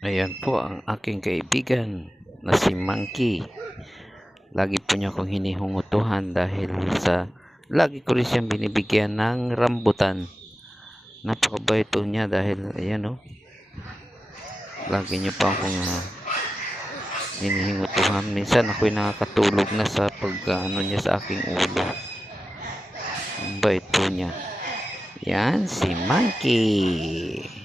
Ayan po ang aking kaibigan na si Monkey. Lagi po niya akong hinihungutuhan dahil sa lagi ko rin siyang binibigyan ng rambutan. Napakabait po niya dahil ayan oh, lagi niya pa akong hinihingutuhan. Minsan ako'y nakakatulog na sa pag niya sa aking ulo. Ang bait po niya. Yan si Monkey.